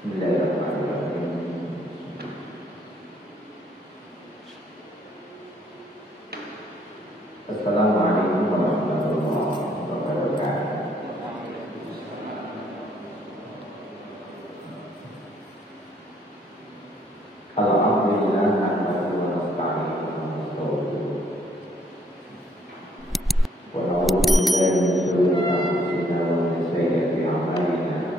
Bismillahirrahmanirrahim. Assalamualaikum warahmatullahi wabarakatuh. Alhamdulillah nahmaduhu wa nasta'inuhu wa nastaghfiruh. Wa na'udzu billahi min shururi anfusina wa min sayyiati a'malina.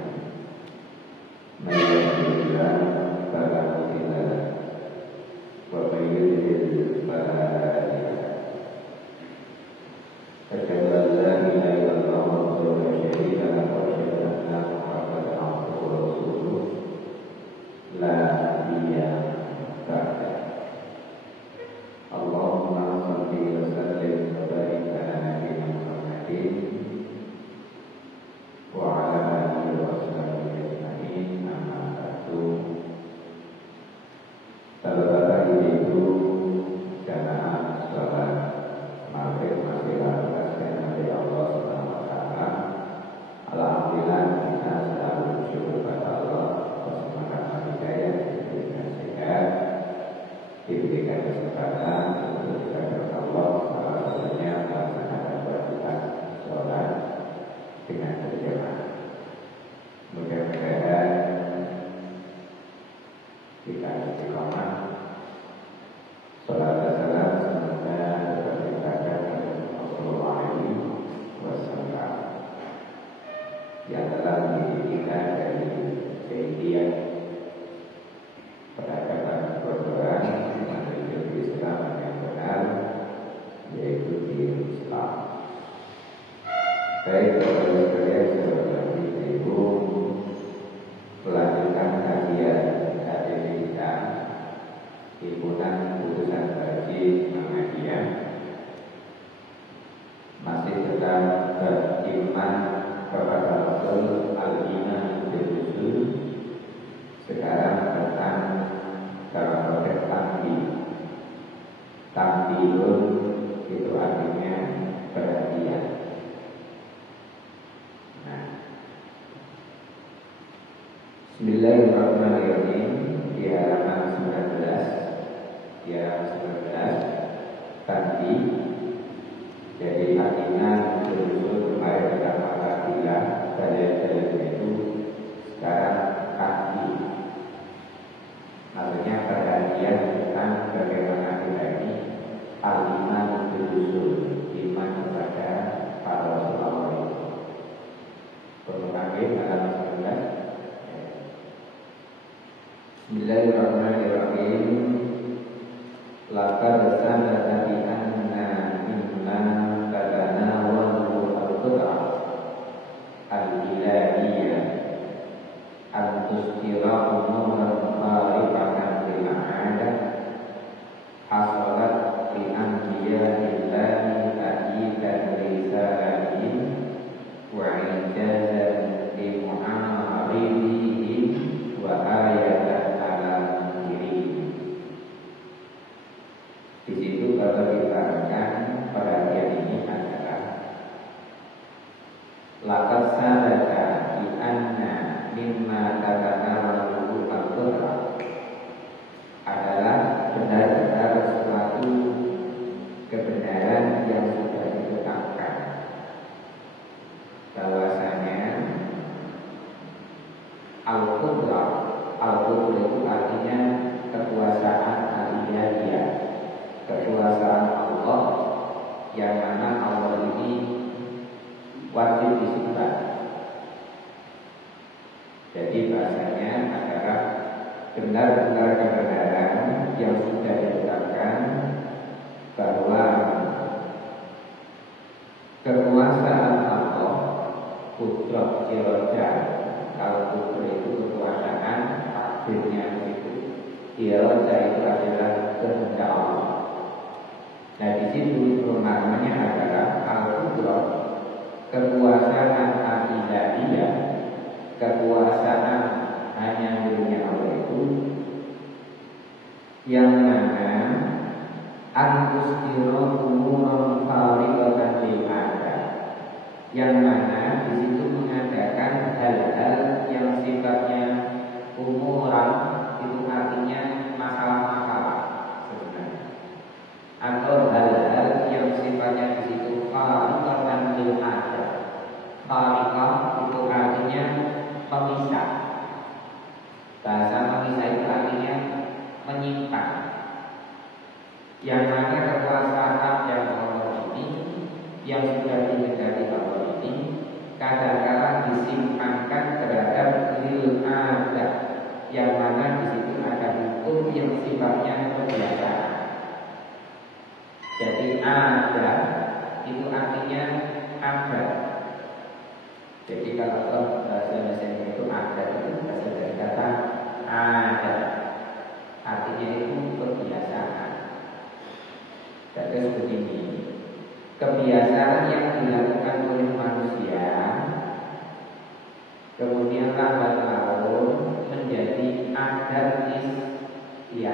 Man yahdihillahu fala mudilla lahu wa man yudlil fala hadiya lahu. Asyhadu an la ilaha illallah wahdahu la syarika lahu wa asyhadu anna Muhammadan abduhu wa rasuluh. La nabiyya ba'dahu. Allahumma shalli wa sallim wa barik ala nabiyyina Muhammadin wa ala alihi wa sahbihi ajma'in. Amma ba'du. Sahabat ibu jamaah salat maghrib masih lakukan dari Allah Subhanahu wa taala. Alhamdulillah kita selalu bersyukur kepada Allah atas nikmat hidayah, diberikan sehat, diberikan kesempatan untuk beribadah Allah. Salah satunya melaksanakan kewajiban sholat dengan berjamaah. Mudah-mudahan kita istiqomah sholat dan salam semoga terberkati Rasulullah SAW yang telah mendidik kita dari kehidupan peradaban perbuatan menuju Islam yang benar, yaitu di Islam. Baik, saudara sekalian, saudara ibu, melanjutkan kajian HDP kita, Himpunan Putusan Bagi Muhammadiyah, masih tetap beriman kepada Rasul al-Iman bil-Rusul. Sekarang tentang dalam konteks tampilun itu artinya perhatian. Nah, Bismillahirrahmanirrahim. Di halaman 19, tanti. Jadi artinya bil-Rusul kemarin kita mengatakan dalil-dalilnya itu sekarang kaki. Maksudnya perhatian tentang bagaimana kita ini al-iman bil-rusul, iman kepada para Rasulullah itu. Permukaan halaman 19. Bismillahirrahmanirrahim. Laqad sabata bi anna mimma tatanawalu al-qudrah al-ilahiyah al-tustira umuran kharifatan lil a'adah hasalat li anbiya'illahi ta'yidan risalatihim wa ijazan li mu'aridihim wa ayatan ala mundirihim. Di situ kalau diterangkan perhatian ini adalah laqad sabata bi anna mimma tatanawalu al-qudrah adalah benar-benar suatu kebenaran yang sudah ditetapkan bahwasanya al-qudrah itu artinya kekuasaan al-ilahiyah, kekuasaan Allah yang mana Allah ini wajib disembah. Jadi bahasanya adalah benar-benar kebenaran yang sudah ditetapkan bahwa kekuasaan Allah, kudrah iroda. Kalau kudrah itu kekuasaan, takdirnya itu. Iroda itu adalah kehendak Allah. Nah di situ namanya adalah al-kudrah, kekuasaan al-ilahiyah, kekuasaan hanya miliknya Allah itu, yang mana an-tustira umuran fariqatan lil ada, yang mana di situ mengadakan hal-hal yang sifatnya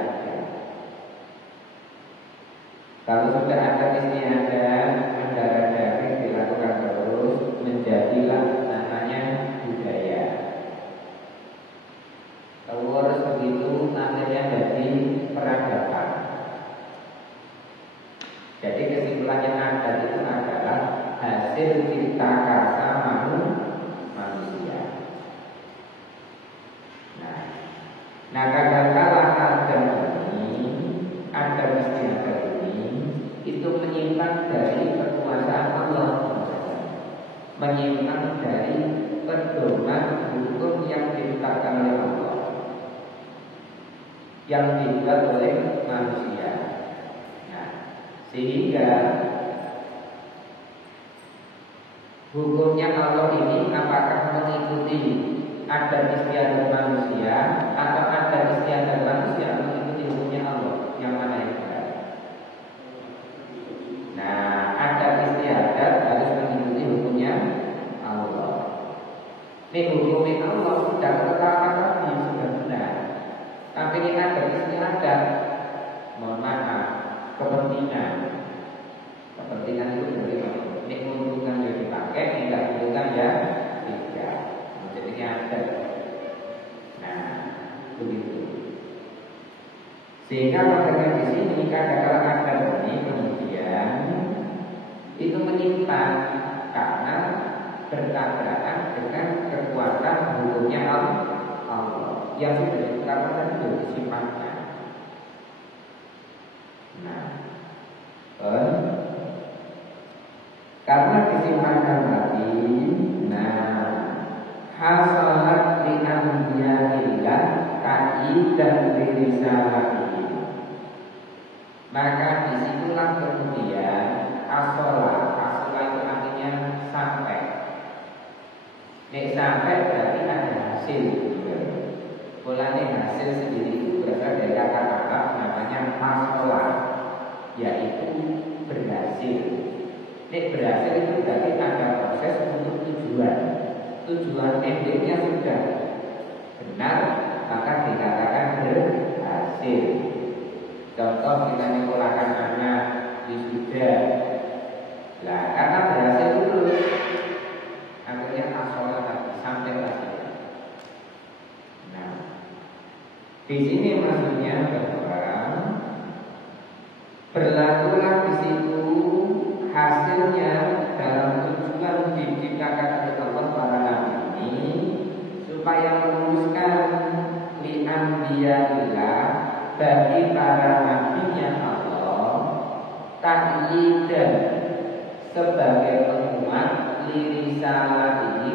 saja. Kalau sudah ada istiadat, mendarah daging dilakukan terus, menjadilah namanya budaya. Terus begitu akhirnya jadi peradaban. Jadi kesimpulannya adat itu adalah hasil cipta karsa manusia. Nah kadang-kala adat istiadat ini itu menyimpang dari kekuasaan Allah, menyimpang dari pedoman hukum yang ditetapkan oleh Allah, yang dibuat oleh manusia. Nah, sehingga hukumnya Allah ini apakah mengikuti adat istiadat manusia atau adat istiadat manusia mengikuti hukumnya Allah? Yang mana yang benar? Nah, adat istiadat harus mengikuti hukumnya Allah. Ini hukumnya Allah sudah tertata tadi, sudah benar. Tapi ini adat istiadat, mohon maaf, kepentingan itu dari ini menguntungkan yang dipakai, tidak menguntungkan ya tidak. Jadi ini adat. Nah, begitu. Sehingga makanya di sini kadang-kadang adat ini kemudian itu menyimpang karena bertabrakan dengan kekuatan hukumnya Allah yang sudah ditetapkan tadi sudah disimpangkan. Nah, karena disimpangkan tadi, hasalat li anbiya'illah dan birisalati. Maka disitulah kemudian asola itu artinya sampai. Nek sampai berarti ada hasil. Polanya hasil sendiri itu berasal dari kata-kata namanya asola, yaitu berhasil. Nek berhasil itu berarti ada proses untuk tujuan. Tujuan endingnya sudah benar, maka dikatakan berhasil. Contoh kita nyekolahkan anak wisuda. Nah, karena berhasil dulu, akhirnya asolat tadi sampai lagi. Nah, di sini maksudnya bahwa berlakulah di situ hasilnya dalam tujuan diciptakan oleh Allah para nabi ini supaya meluruskan li anbiya'illah bagi para nabinya Allah ta'yidan sebagai penguat li risalatihi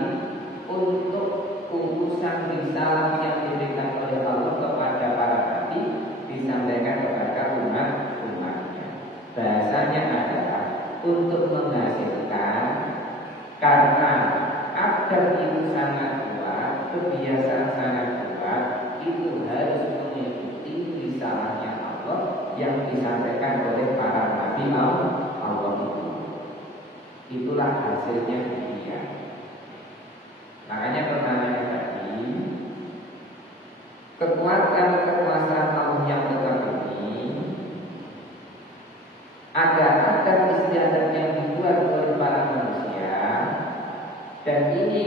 untuk urusan risalah yang diberikan oleh Allah kepada para nabi disampaikan kepada umat-umatnya. Bahasanya adalah untuk menghasilkan, karena adat itu sangat kuat, kebiasaan sangat kuat, itu harus mengikuti risalahnya Allah yang disampaikan oleh para nabi Allah itu. Itulah hasilnya dunia. Makanya pertanyaan tadi, kekuatan kekuasaan Allah yang tetap ini ada adat istiadat yang dibuat oleh para manusia, dan ini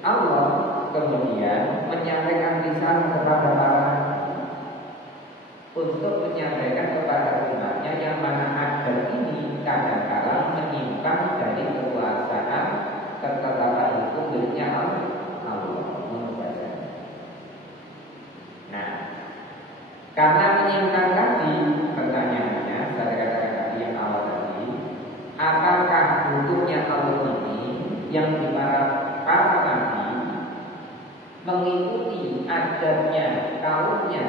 Allah kemudian menyampaikan risalah kepada para untuk menyampaikan kepada umatnya, yang mana adat ini kadang-kadang menyimpang dari kekuasaan ketetapan hukum miliknya Allah. Nah, karena menyimpang tadi, pertanyaannya saya katakan tadi yang awal tadi, apakah hukumnya Allah ini yang dimana para nabi mengikuti adatnya kaumnya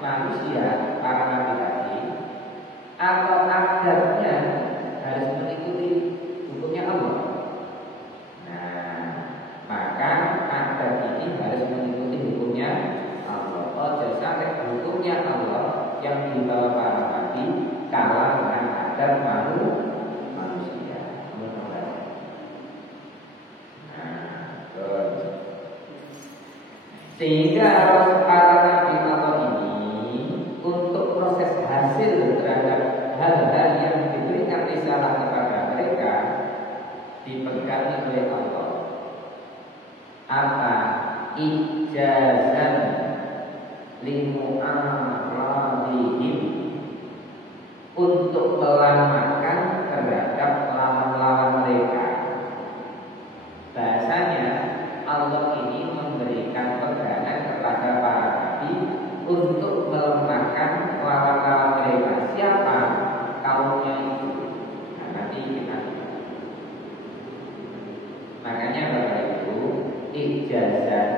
manusia para nabi tadi, atau adatnya harus mengikuti hukumnya Allah? Nah, maka adat ini harus mengikuti hukumnya Allah. Ojo sampai hukumnya Allah yang dibawa para nabi kalah dengan adat manusia. Sehingga para nabi Allah ini untuk hal-hal yang diberikan risalah kepada mereka dipegangi oleh Allah. Apa? Ijazan limu'aradihim, untuk melamatkan terhadap lawan-lawan mereka. Bahasanya Allah ini memberikan pegangan kepada para nabi untuk melemahkan lawan-lawan mereka. Siapa? Kaumnya itu. Nah, nanti kita. Makanya Bapak Ibu, ijazah,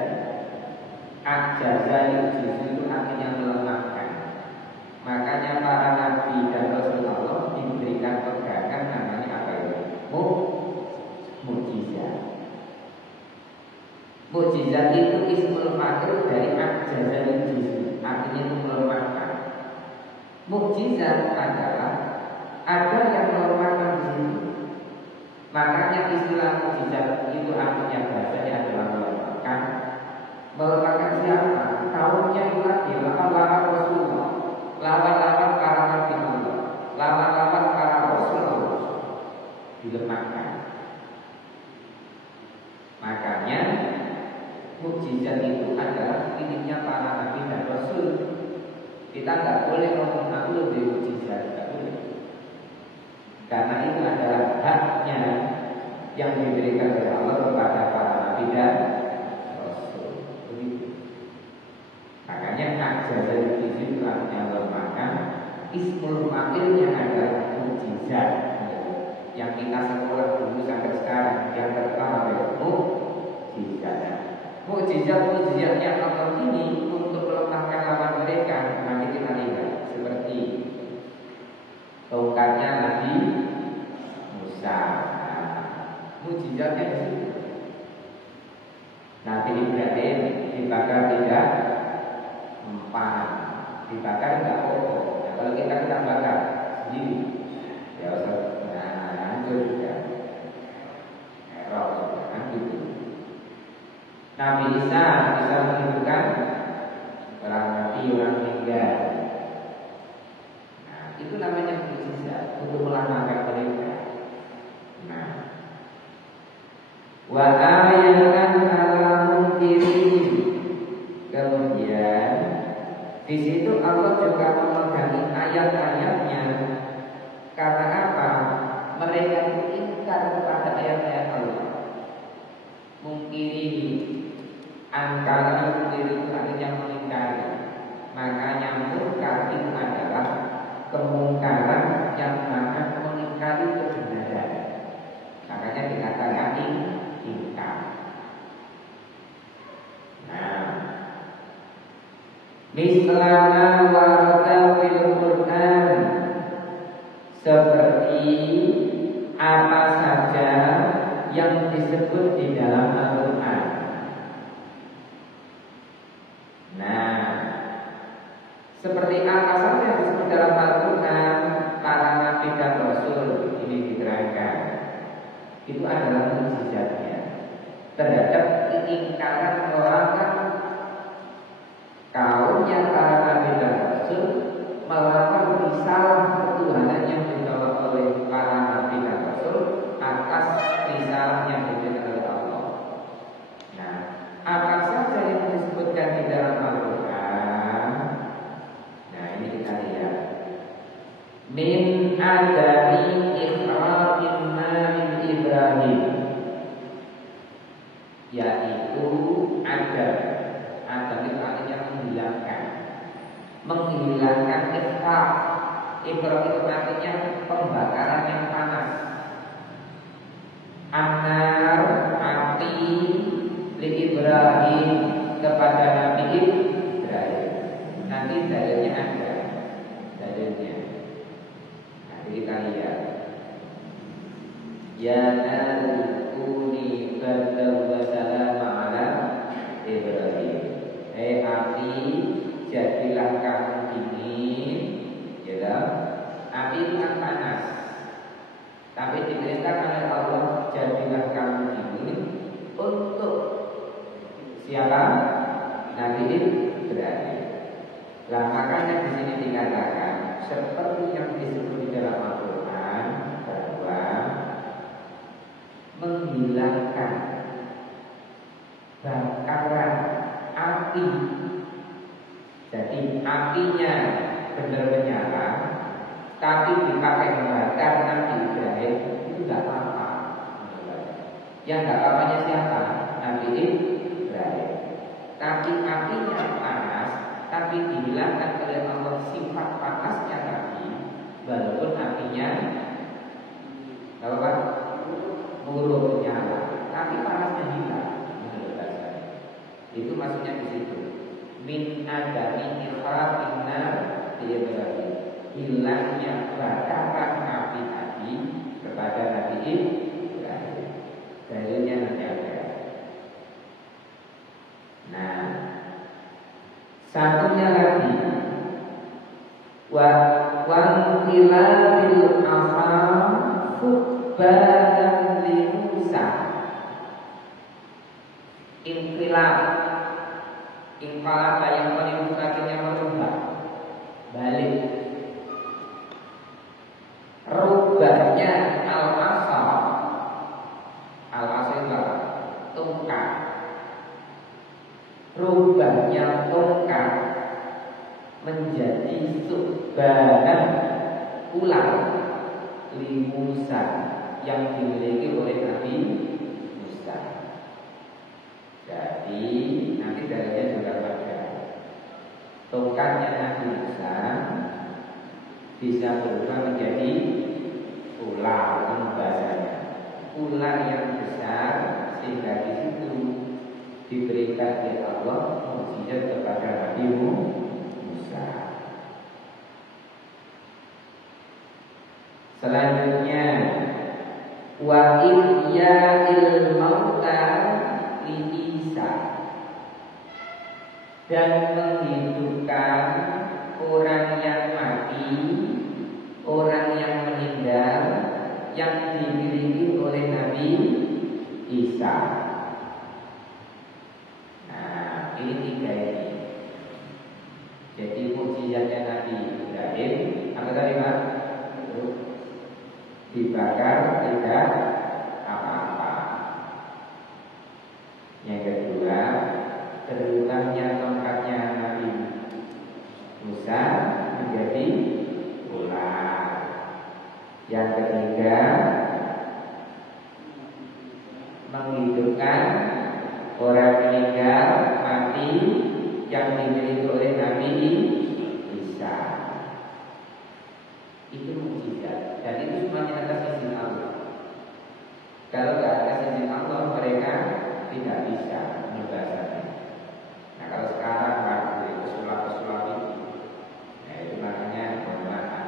ajazah itu artinya melemahkan. Makanya para nabi dan Rasulullah diberikan pegangan namanya apa itu? Mukjizat. Mukjizat itu ismul fa'il dari ajazah itu, artinya itu melemahkan. Mukjizat adalah ada yang melemahkan di situ. Makanya istilah mukjizat itu artinya bahasanya adalah melemahkan. Melemahkan siapa? Kaumnya itu lagi lawan-lawan Rasulullah, lawan-lawan para nabi Allah, lawan-lawan para Rasulullah dilemahkan. Makanya mukjizat itu adalah miliknya para nabi dan Rasul. Kita nggak boleh ngomong aku lebih mukjizat, nggak boleh. Karena itu adalah haknya yang diberikan oleh Allah kepada para nabi dan Rasul. Begitu. Makanya ajazah itu artinya melemahkan. Ismul fa'ilnya adalah mukjizat. Yang kita sekolah dulu sampai sekarang yang terkenal adalah mukjizat. Mukjizat-mukjizatnya Allah ini untuk melemahkan lawan mereka. Nanti kita lihat seperti tongkatnya Nabi Musa. Mukjizatnya di situ. Nabi Ibrahim dibakar tidak mempan, dibakar tidak kokoh. Nah, kalau kita bakar sendiri, ya usah hancur juga. Error kan gitu. Nabi Isa bisa menghidupkan orang mati, orang meninggal. Nah, itu namanya mukjizat untuk melemahkan mereka. Nah, wa ayatan ala mungkirin. Kemudian di situ Allah juga memegangi ayat-ayatnya. Karena apa? Mereka ingkar kepada ayat-ayat Allah. Mungkiri, angkara mungkiri itu artinya mengingkari. Makanya mungkar itu adalah kemungkaran yang mana mengingkari kebenaran. Makanya dikatakan ingkar. Nah, misalnya warada fil Quran, seperti apa saja yang disebut di dalam Al-Quran. Nah, seperti apa saja yang disebut dalam Al-Quran, para nabi dan Rasul ini diterangkan. Itu adalah mukjizatnya terhadap keingkaran orang kaumnya para nabi dan Rasul melakukan risalah ketuhanan yang dibawa oleh para nabi dan Rasul atas risalah yang diberikan oleh Allah. Nah, apa saja yang disebutkan di dalam Al-Quran? Nah, ini kita lihat. Min adami ikhrajin min Ibrahim, yaitu adam itu artinya menghilangkan ikhraj. Ikhraj itu artinya pembakaran yang panas. Anar api li Ibrahim, kepada Nabi Ibrahim. Nanti dalilnya ada. Dalilnya nanti kita lihat. Ya narukuni bardaw wa salam ala Ibrahim. Api, jadilah kamu dingin, ya. Api itu kan panas. Tapi diperintahkan oleh Allah, jadilah kamu dingin untuk siapa? Nabi Ibrahim. Lah makanya di sini dikatakan seperti yang disebut di dalam Al-Quran bahwa menghilangkan bakaran api. Jadi apinya benar menyala, tapi dipakai membakar Nabi Ibrahim itu tidak apa-apa. Yang tidak apa-apanya siapa? Nabi Ibrahim. Tapi apinya panas, tapi dihilangkan oleh Allah sifat panasnya Nabi, walaupun apinya apa? Murung nyala, tapi panasnya hilang. Itu maksudnya di situ. Min adami ikhraqin nar Ibrahim, hilangnya bakaran api tadi kepada Nabi Ibrahim. Dalilnya nanti ada. Nah, satunya lagi wa qilabil afam fukbadan li Musa. Inqilab yang paling artinya merubah, balik. Rubahnya al-asa itu tongkat. Rubahnya tongkat menjadi subbanan ular li Musa yang dimiliki oleh Nabi Musa. Jadi nanti dalilnya juga pada tongkatnya Nabi Musa bisa berubah menjadi ular, bahasanya ular yang besar, sehingga di situ diberikan oleh Allah mukjizat kepada Nabi Musa. Selanjutnya wa ihya'il mauta li Isa, dan menghidupkan orang yang mati, orang yang meninggal yang dimiliki oleh Nabi Isa. Nah, ini tiga ini. Jadi mukjizatnya Nabi Ibrahim apa tadi Pak? Dibakar tidak apa-apa. Yang kedua, terulangnya tongkatnya Nabi Musa menjadi ular. Yang ketiga, menghidupkan orang meninggal mati yang dimiliki oleh Nabi Isa. Itu mukjizat. Dan itu semuanya atas izin Allah. Kalau tidak atas izin Allah, mereka tidak bisa membahasanya. Nah, kalau sekarang pesulap-pesulap itu, nah itu makanya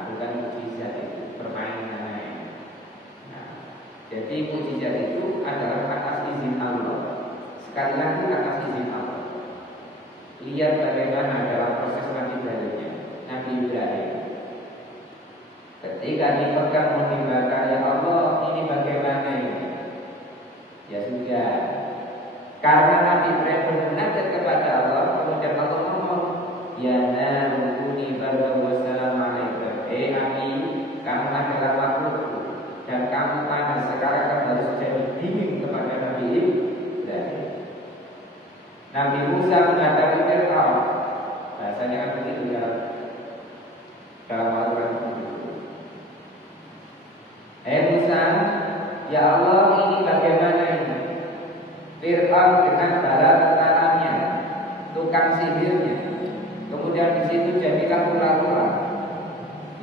bukan mukjizat, itu permainan. Nah, jadi mukjizat itu adalah atas izin Allah. Sekali lagi atas izin Allah. Lihat bagaimana dalam proses Nabi Ibrahimnya, Nabi Ibrahim. Ketika dipegang mau dibakar, ya Allah, ini bagaimana ini? Ya sudah. Karena Nabi Ibrahim bermunajat kepada Allah, kemudian Allah ngomong, ya narukuni barda wassalamualaikum. Nabi, kamu adalah makhlukku dan kamu panas, sekarang kamu harus jadi dingin kepada Nabi Ibrahim. Nabi Musa menghadapi Fir'aun. Bahasanya kan begitu ya dalam Al-Quran. Musa, ya Allah, ini bagaimana ini? Fir'aun dengan bala tentaranya, tukang sihirnya, kemudian di situ jadikan ular-ular,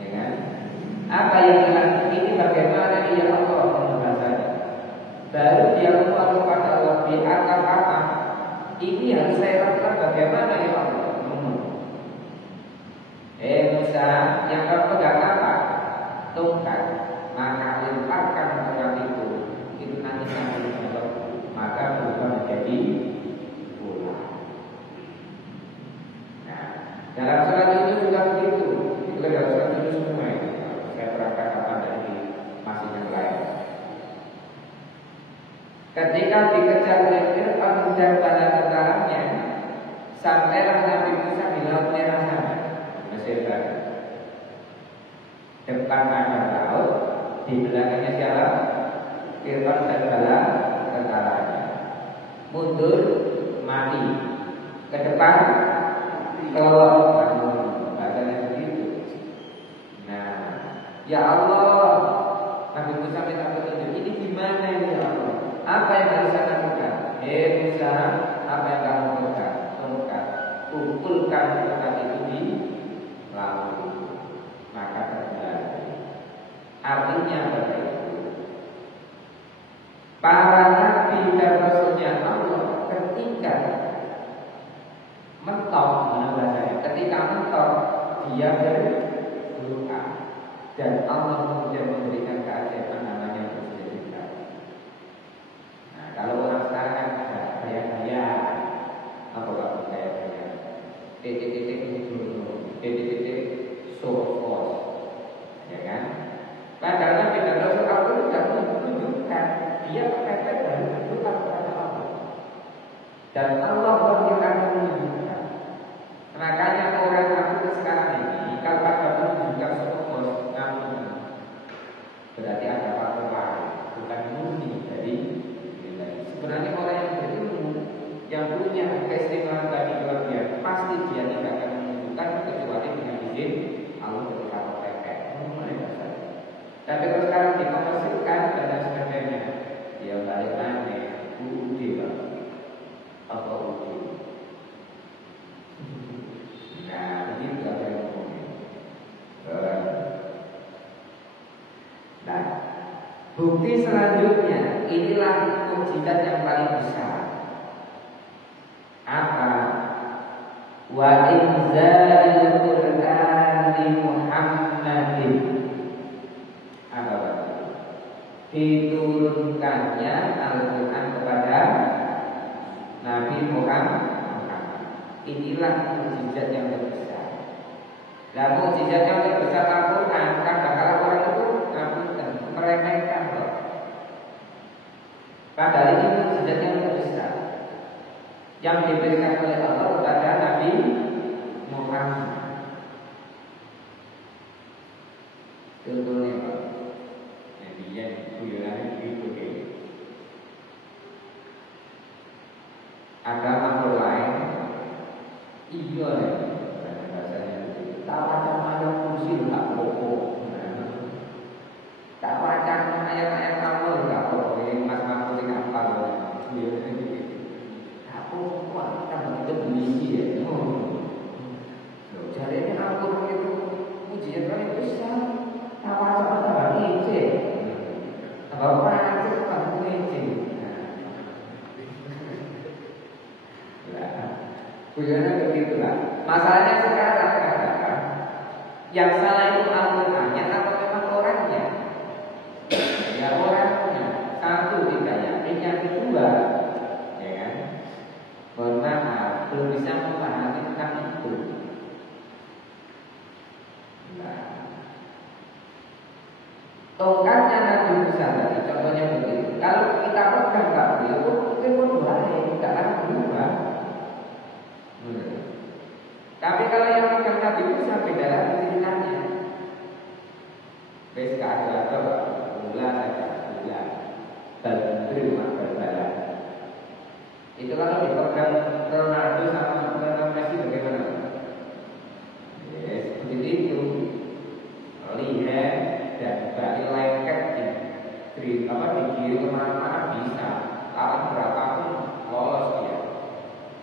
ya kan? Apa yang bilang ini bagaimana ini ya Allah? Bahasanya. Baru dia ngomong kepada Allah, di atas apa? Ini harus saya lakukan bagaimana ya Allah? Musa, yang kau pegang apa? Tongkat. Maka lemparkan tongkat itu nanti sampai jatuh, maka berubah menjadi ular. Nah, dalam surat itu juga begitu. Itu dalam surat itu semua ini. Saya terangkan apa dari masih yang lain. Ketika dikejar oleh Fir'aun dan bala tentaranya, sampailah Nabi Musa di Laut Merah sana. Mesir kan. Depan ada laut, di belakangnya siapa? Fir'aun dan bala tentaranya. Mundur mati, ke depan kalau bahasanya begitu. Nah, ya Allah, Nabi Musa minta petunjuk. Ini gimana ini ya Allah? Apa yang harus saya lakukan? Musa, apa yang kamu lakukan? Tongkat, pukulkan tongkat itu di laut, maka terjadi. Artinya apa itu? Para nabi dan rasulnya Allah ketika mentok, ketika mentok dia berdoa dan Allah kemudian memberikan keajaiban namanya mukjizat. Nah, kalau orang sekarang kan ada gaya-gaya apa kamu gaya-gaya titik-titik dulu, titik-titik sofos, ya kan? Padahal Nabi dan Rasul Allah sudah menunjukkan dia kepepet dari berdoa kepada Allah dan Allah akan menunjukkan. Makanya orang aku sekarang ini kalau ada menunjukkan sofos namun berarti ada faktor lain, bukan murni dari sebenarnya orang yang berilmu yang punya keistimewaan bagi luar biasa pasti dia tidak akan menunjukkan kecuali dengan izin Allah ketika kepepet. Tapi kalau sekarang dikomersilkan dan sebagainya, dia balik lagi uji apa uji. Nah, begitu apa yang ngomongin. Nah, bukti selanjutnya inilah mukjizat yang paling besar. Apa? Wa inzalil Qur'an li Muhammadin. Diturunkannya Al-Quran kepada Nabi Muhammad. Inilah mukjizat yang terbesar. Dan mukjizat yang terbesar Al-Quran kadang-kadang orang itu meremehkan loh. Padahal ini mukjizat yang terbesar yang diberikan oleh Allah kepada Nabi Muhammad. Contohnya Pak, Nabinya kuyurannya begitu deh. Ada makhluk lain, iya nih, bahasanya begitu. Tak macam-macam kursi tak pokok, tak macam ayat-ayat kamu tak pokok. Ini mas-mas kursi kapal, tak pokok. Kita begitu beli ya. Jadi ini Al-Quran itu mukjizat paling besar. Tak macam-macam ini. Bapak itu kamu ini. Bagaimana begitulah. Masalahnya sekarang katakan yang salah itu Al-Qurannya atau memang orangnya? Ya orangnya. Satu tidak yakin, yang kedua, ya kan? Mohon maaf, belum bisa memahami tentang itu. Nah, tongkatnya Nabi Musa tadi, contohnya begitu. Kalau kita pegang tak beliau, mungkin pun baik, tidak akan berubah. Tapi kalau yang pegang Nabi Musa beda lagi ceritanya. Wes ada mula saja, mula terima berbala. Itu kalau dipegang Ronaldo sama Messi bagaimana? Yes, seperti itu. Lihat dan balik lengket dikirim kemana-mana bisa. Tahun berapapun lolos dia.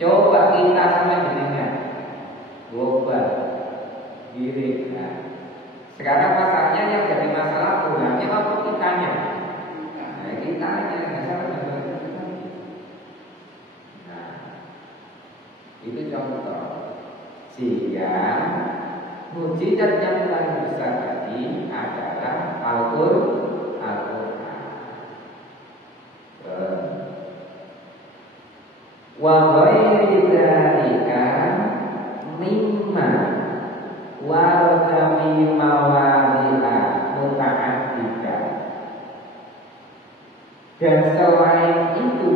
Coba kita sama jenengan global diri. Nah, sekarang masalahnya yang jadi masalah bolanya apa kitanya? Nah, kitanya nggak salah. Nah, itu contoh. Sehingga mukjizat yang paling besar tadi adalah Al-Quran. Wa ghairi dzalika mimma warada fi mawadi'a muta'addidah. Dan selain itu,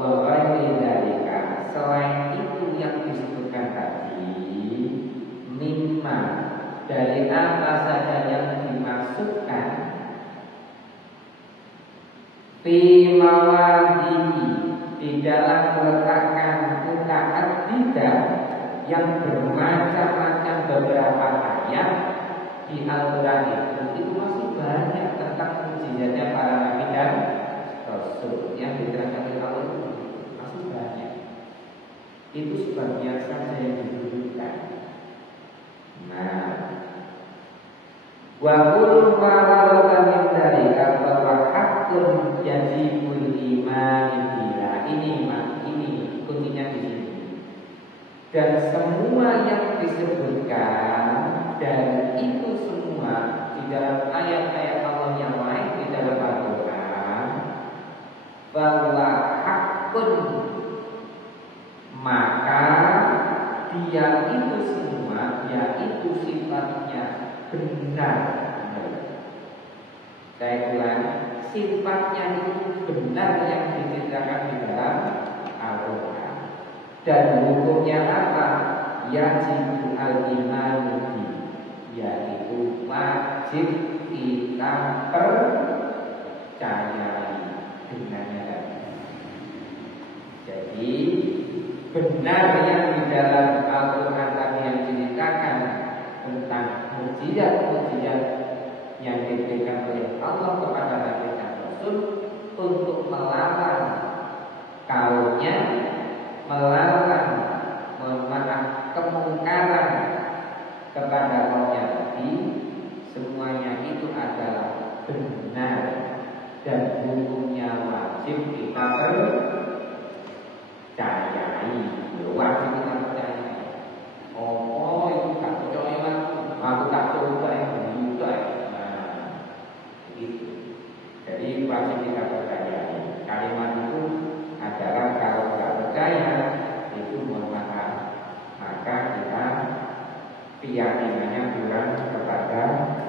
wa ghairi dzalika, selain itu yang disebutkan tadi dari apa saja yang dimasukkan fi mawadhihi, di dalam meletakkan utaat tidak yang bermacam-macam beberapa ayat di Al-Quran itu masih banyak tentang mukjizatnya para nabi dan rasul yang diterangkan oleh Allah itu masih banyak. Itu sebagian saja yang diberikan. Nah, wa qul ma warada min dzalika bahwa haqqun yajibul iman bila ini kuncinya di sini. Dan semua yang disebutkan dan itu semua di dalam ayat-ayat Allah yang lain di dalam Al-Quran bahwa haqqun, maka dia itu semua yaitu sifatnya benar. Saya ulang, sifatnya itu benar yang diceritakan di dalam Al-Quran. Dan hukumnya apa? Yajib al-imanu, yaitu wajib kita percayai dengannya tadi. Jadi benar yang di dalam Al-Quran tadi yang diceritakan tentang mukjizat-mukjizat yang diberikan oleh Allah kepada Nabi dan Rasul untuk melawan kaumnya, melawan kemungkaran kepada kaumnya tadi, semuanya itu adalah benar dan hukumnya wajib kita percayai. Wajib kita percayai. Oh itu tak percaya, aku tak coba yang juga. Nah, begitu. Jadi wajib kita percayai. Kalimat itu adalah kalau tidak percaya itu mohon maaf, maka kita keyakinannya kurang kepada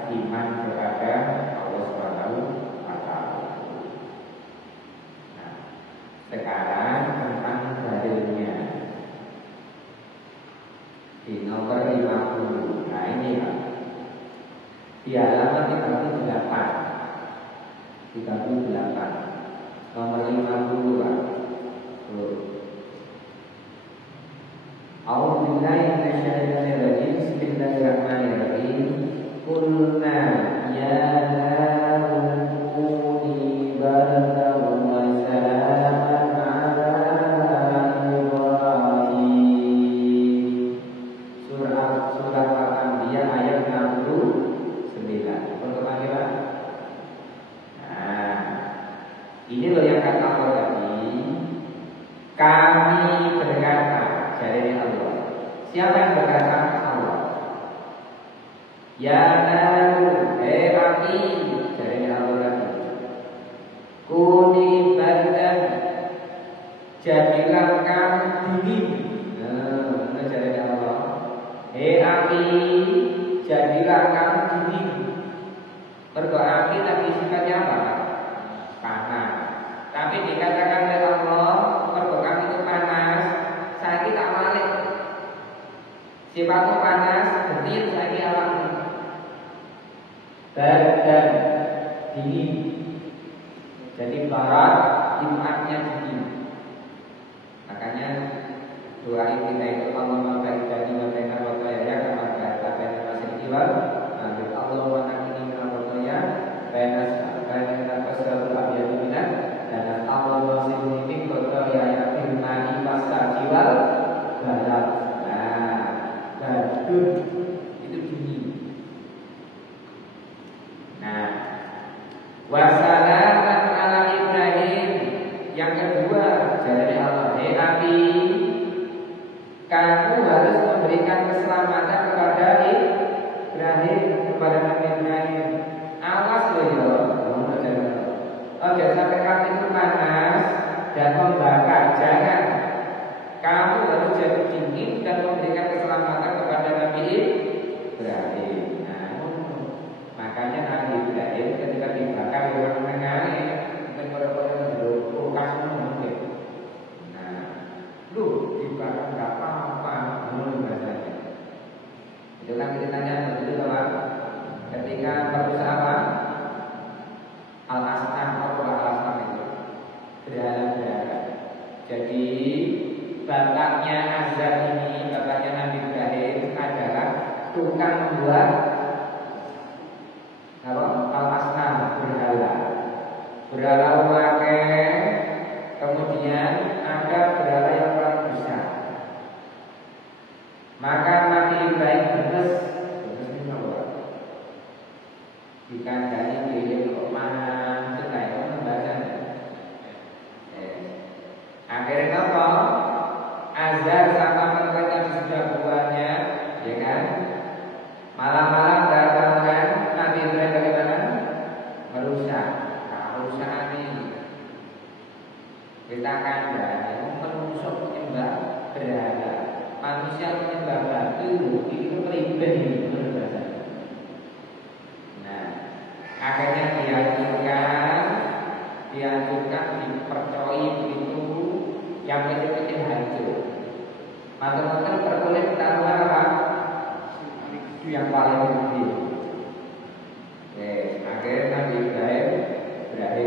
iman kepada Allah Subhanahu wa Ta'ala. Nah, sekarang tentang dalilnya di nomor 50. Nah ini ya, di halaman 38 nomor 50 Pak. A'udzubillahi minasyaitonir rajim. Bismillahirrahmanirrahim. Qulna ya naru kuni bardan wa salaman ala Ibrahim. Surah Al-Anbiya ayat 69. Pertemuan kita. Nah, ini loh yang kata Allah tadi. Kami berkata, dari Allah. Siapa yang berkata? Allah. Ya naru, api, dari Allah lagi. Kuni bardan, jadilah kamu dingin. Nah, dari Allah. Api, jadilah kamu dingin. Api tadi sifatnya apa? Panas. Tapi dikatakan oleh Allah, kami itu panas. Saya tak balik. Sifatnya panas, genit saya alami. Dan dingin. Jadi barat itu artinya dingin. Makanya doa kita itu Allahumma barik bani wa baina wadaya kama barakta baina masjid wal maghrib. Allahumma nakini min wadaya baina fasal abyad minan dan Allahumma sini min wadaya yakin mani pasal jiwal barat. Nah, badun itu dingin. Nah, wasalaman ala Ibrahim. Yang kedua dari Allah, api, kamu harus memberikan keselamatan kepada Ibrahim, kepada Nabi Ibrahim. Awas loh ya, oke sampai kamu itu panas dan membakar. Jangan, kamu harus jadi dingin dan memberikan keselamatan kepada Nabi Ibrahim. Nah, makanya Nabi Ibrahim ketika dibakar orang mengenai dibakar nggak apa-apa, bahasanya. Itu kan kita tanya begitu Bapak. bapaknya Azar ini, bapaknya Nabi Ibrahim adalah tukang membuat al-asnam, berhala umakai. Kemudian ada berhala yang paling besar. Maka Nabi Ibrahim beres ini apa? Dikandani diri kok mantul kayak apa bahasanya? Akhirnya apa? Azar sama mereka di sebelah buahnya, ya kan? Malam-malam datangkan Nabi Ibrahim bagaimana? Merusak. Perusahaan ini kita kandang menusuk menyembah berhala, manusia menyembah batu, itu pribadi berbahasa. Nah, akhirnya dihancurkan, dipercoi begitu, yang kecil-kecil hancur. Mata-mata perkulit taruhan apa? Yang paling tinggi. Akhirnya Nabi Ibrahim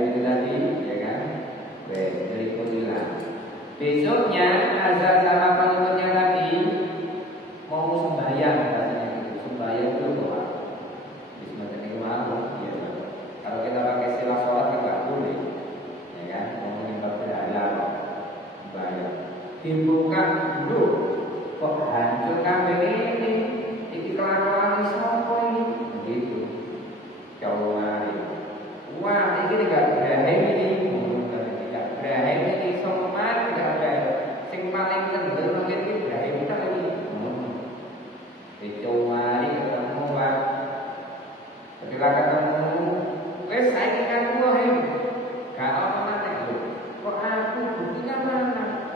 itu tadi, ya kan? Dari Kulilah. Besoknya Azar sama pengikutnya lagi mau sembahyang katanya gitu. Sembahyang itu apa? Bismillahirrahmanirrahim. Ya. Kalau kita pakai istilah sholat kan nggak boleh, ya kan? Mau menyembah berhala, sembahyang. Dibuka dulu, kok hancur kabeh ini? Ini kelakuan siapa ini? Begitu. Jauh hari. Wah, ini tidak berani ini. Tidak berani ini. Somat tidak berani. Sing paling kendel mungkin ini berani kita lagi. Jauh hari ketemu Pak. Ketika ketemu, saya ingin kamu kalau mana itu? Kok aku buktinya mana?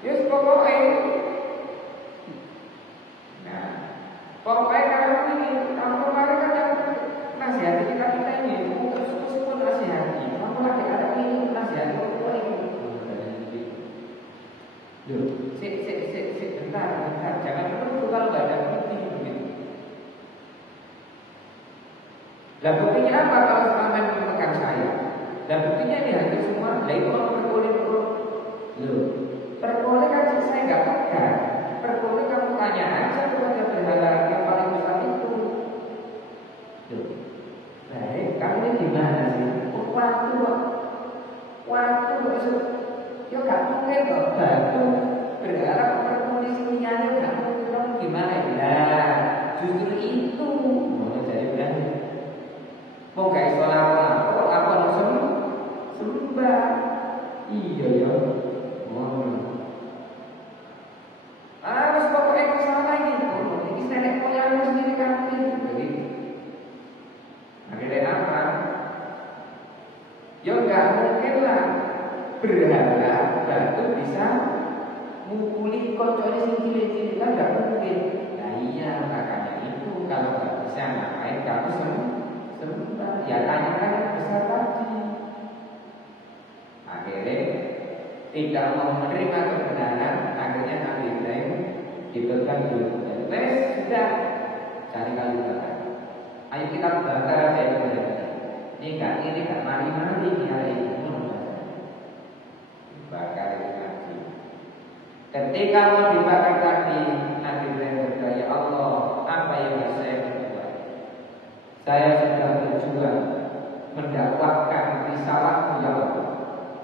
Yes, pokoknya. Nah, pokoknya kamu ini, kamu kemarin kan nasihati kita ini, terus nasihati. Kamu lagi ada ini nasihati apa ini? Loh, bentar, jangan dulu kalau nggak ada bukti begitu. Lah buktinya apa kalau selama ini menekan saya? Lah buktinya ini hancur semua. Lah itu kalau perkulit loh, perkulit kan saya nggak pegang. Perkulit kamu tanya aja kepada berhala yang paling besar itu. Loh. Baik, kamu ini gimana sih? Waktu besok, ya gak mungkin kok batu berharap perkondisinya gak mungkin. Kamu gimana ya? Justru itu mau jadi berani. Mau gak isolah kok apa langsung sembah? Iya ya. Harus pokoknya kesana ini. Ini nenek moyang sendiri kamu ini begitu. Akhirnya apa? Ya enggak mungkin lah berhala batu bisa mukuli kocornya cilik-cilik kan enggak mungkin. Nah iya makanya itu kalau enggak bisa ngapain kamu sembah? Ya tanya besar tadi. Akhirnya tidak mau menerima kebenaran, akhirnya Nabi Ibrahim dibeban dulu. Sudah cari kayu bakar. Ayo kita bakar aja itu. Ini enggak mari-mari ini hari ini. Bakar itu lagi. Ketika mau dibakar tadi, Nabi Ibrahim berkata, ya Allah, apa yang harus saya berbuat? Saya sudah berjuang mendakwahkan risalahmu ya Allah.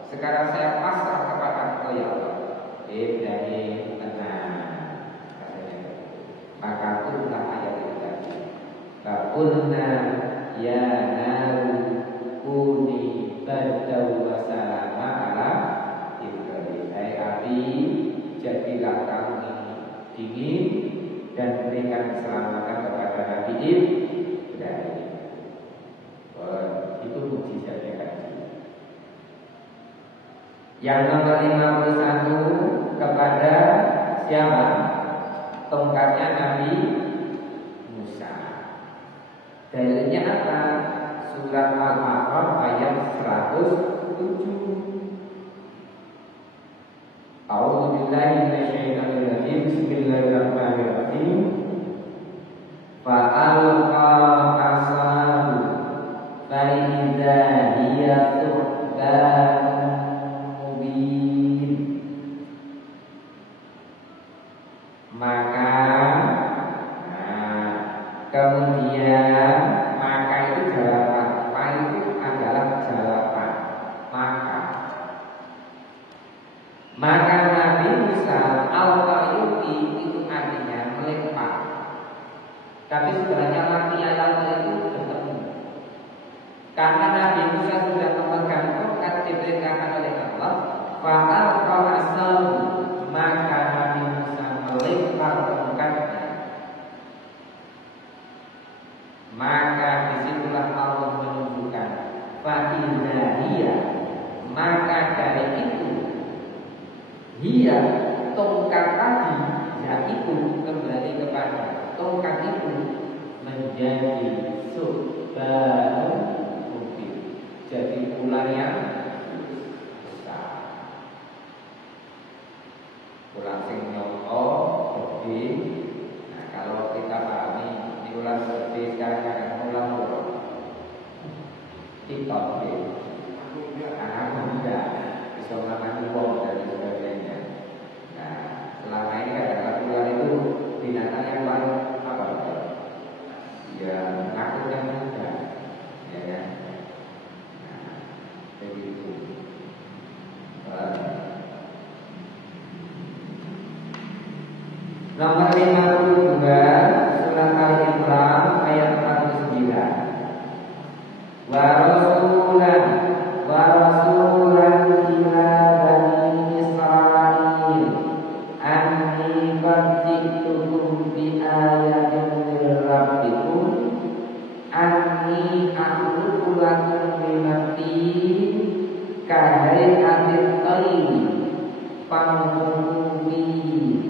Sekarang saya pasrah kepada Engkau ya Allah. Ibrahim tenang. Maka turunlah ayat itu tadi. Qulna ya naru kuni bardaw wa salama ala Ibrahim. Hai api, jadilah kamu ini dingin dan berikan keselamatan kepada Nabi Ibrahim. Itu mukjizatnya kan. Yang nomor 51 kepada siapa? Tongkatnya Nabi Musa. Dalilnya apa? Surat Al-A'raf ayat 107. A'udzubillahi minasyaitonir rajim. Bismillahirrahmanirrahim. Fa'alqa asahu fa idza hiya thuban mubin. Maka kemudian maka itu jawaban. Fa itu adalah jawaban. Maka Nabi Musa al-Qayyuti itu artinya melempar. Tapi sebenarnya latihan itu bertemu. Karena Nabi Musa sudah memegang tongkat diberikan oleh Allah, fa'alqa asahu, maka Nabi Musa melempar tongkatnya. Maka disitulah Allah menunjukkan fa'idahiyah, maka dari itu dia tongkat tadi, yaitu kembali kepada tongkat itu menjadi subhanun mubin, jadi ular yang besar, ular sing nyoko gede. Nah, kalau kita pahami di ular gede sekarang ular TikTok anak muda bisa makan uang dan sebagainya. Nah, selama ini kadang-kadang ular itu binatang yang paling apa? Ya, ngakut yang muda, ya kan? Nah, begitu. Nomor 52 surat Al-Imran ayat 49. Wa rasulan ila bani Israil anni qad ji'tukum bi ayatin min rabbikum anni akhluqu lakum min-tin kahay'atit tayr fanfukhu fihi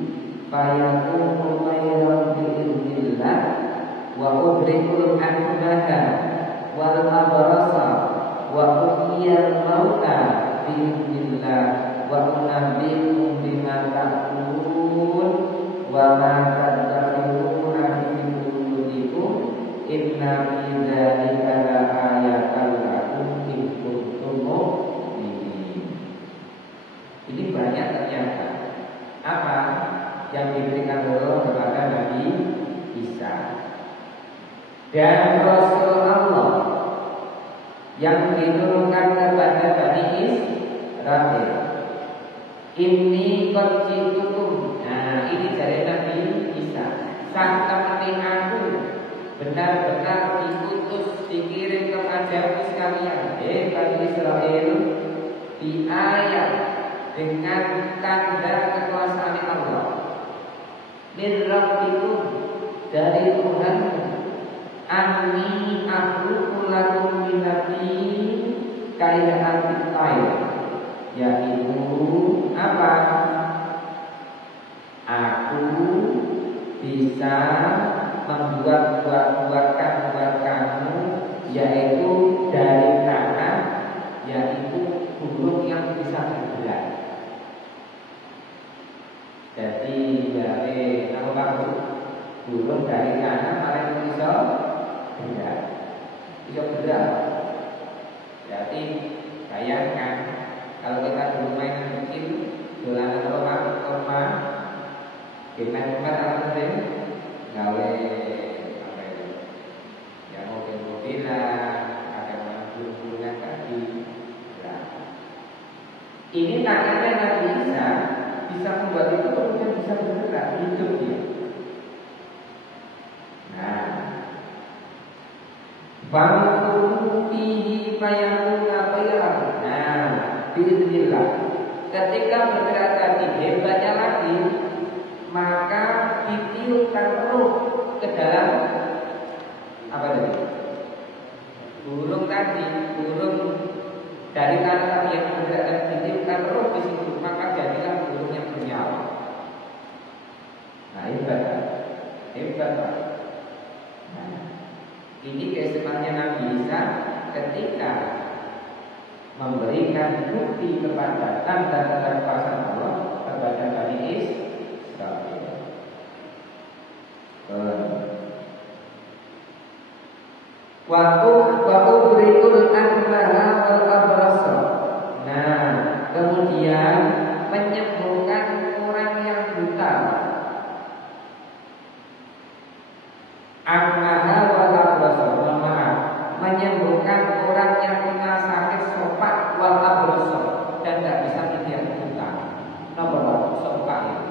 fayakunu khairan bi'idznillah wa ubrikul akmaha wal abrasa wa uhyiyal mauta bi'idznillah wa unabbi'ukum bima ta'kulun wa ma tadkhuluna fi buyutikum inna fi dzalika laayatan lakum in kuntum mu'minin. Ini banyak ternyata apa yang diberikan Allah kepada Nabi Isa dan Rasul Allah yang diturunkan kepada Bani Israil. Ini qad ji'tukum. Nah, ini dari Nabi Isa. Sang temani aku benar-benar diutus, dikirim kepada sekalian, Bani Israil, di ayat dengan tanda kekuasaan Allah. Min rabbikum, dari Tuhanmu, anni akhluqu lakum min-tin kahay'atit tayr, yaitu apa? Aku bisa membuat buat-buatkan buat kamu, yaitu dari tanah, yaitu burung yang bisa bergerak. Jadi dari apa burung dari tanah paling bisa bergerak, Jadi bayangkan kalau kita dulu main kecil, dolanan rumah, game apa penting, gawe apa itu, yang mobil-mobilan, ada burung-burungan tadi. Ini tangannya Nabi Isa bisa membuat itu kemudian bisa bergerak, hidup dia. Nah, bangku fihi fayakuna khairan. Nah, biiznillah. Ketika bergerak tadi hebatnya lagi, maka ditiupkan ruh ke dalam apa tadi? Burung tadi, burung dari tanah tadi yang bergerak dan ditiupkan ruh di situ, maka jadilah burung yang bernyawa. Nah, hebat. Nah, ini keistimewaan Nabi Isa ketika memberikan bukti kepada tanda-tanda kekuasaan Allah kepada Bani Israil. Wa ubrikul akmaha wal abrasa. Nah, kemudian menyembuhkan orang yang buta Annaha wal abrasa, maaf, menyembuhkan orang yang kena sakit sopak wal abrasa dan tidak bisa melihat buta. Nomor sopak itu.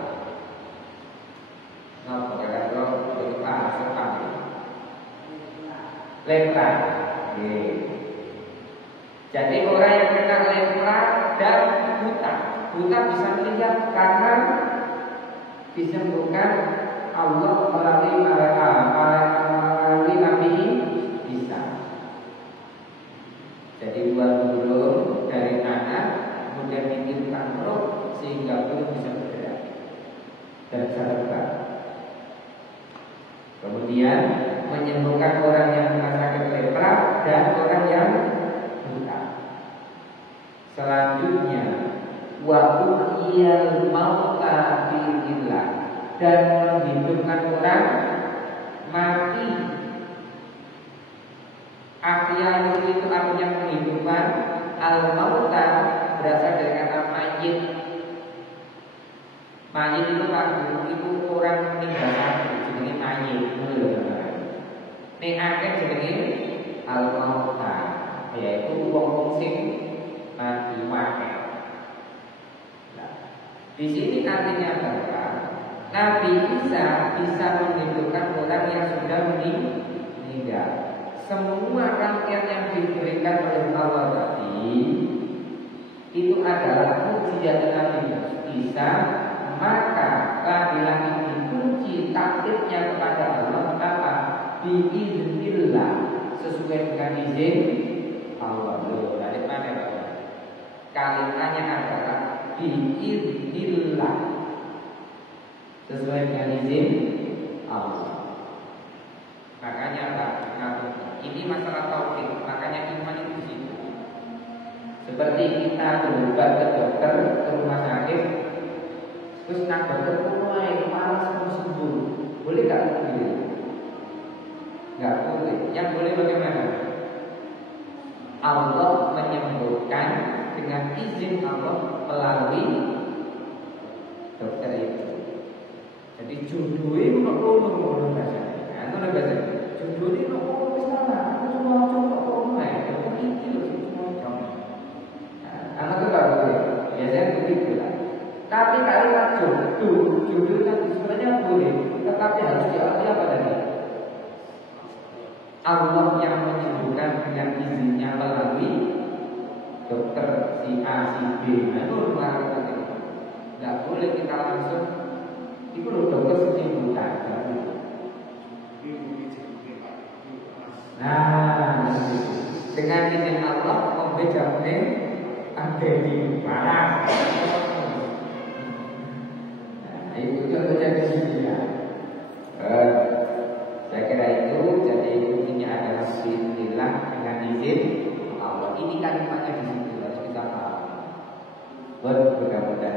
Nomor kalau buta sopak itu. Lepra. Jadi orang yang kena lepra dan buta, buta bisa melihat karena disembuhkan Allah melalui Nabi Isa. Jadi buat burung dari anak kemudian dikirimkan roh sehingga burung bisa bergerak dan bisa terbang. Kemudian menyembuhkan orang yang kena sakit lepra dan orang yang buta. Selanjutnya wa uhyiyal mauta bi'illah, dan menghidupkan orang mati. Ahya itu artinya menghidupkan. Al-mauta berasal dari kata mayit. Mayit itu orang meninggal mati, jenenge mayit. Nek akeh jenenge al-mauta, yaitu wong sing mati wae. Di sini artinya bahwa Nabi Isa bisa menghidupkan orang yang sudah meninggal. Semua rakyat yang diberikan oleh Allah tadi itu adalah mukjizat Nabi Isa, maka laki-laki dikunci taklidnya kepada Allah Taala biiznillah, sesuai dengan izin Allah. Dari mana Pak? Kalimatnya adalah biiznillah, sesuai dengan izin Allah. Makanya Pak, ini masalah tauhid, makanya iman itu di situ. Seperti kita berobat ke dokter, ke rumah sakit, terus nak dokter mulai malas mau sembuh, boleh nggak begitu? Nggak boleh. Yang boleh bagaimana? Allah menyembuhkan dengan izin Allah melalui dokter itu. Jadi judulnya menurut bahasanya, itu bahasa judulnya menurut salah, cuma mulai, itu cuma. Anak itu nggak boleh, biasanya begitu lah. Tapi kalimat judulnya sebenarnya boleh, tetapi harus diarti apa tadi? Allah yang menyembuhkan dengan izinnya melalui dokter si A, si B. Nah itu harus nggak boleh kita langsung. Itu loh dokter menyembuhkan. Nah, dengan izin Allah membejamnya ada di mana? Nah, itu contohnya di sini ya. Saya kira itu jadi intinya adalah bismillah dengan izin Allah. Ini kalimatnya di sini harus kita paham. Mudah-mudahan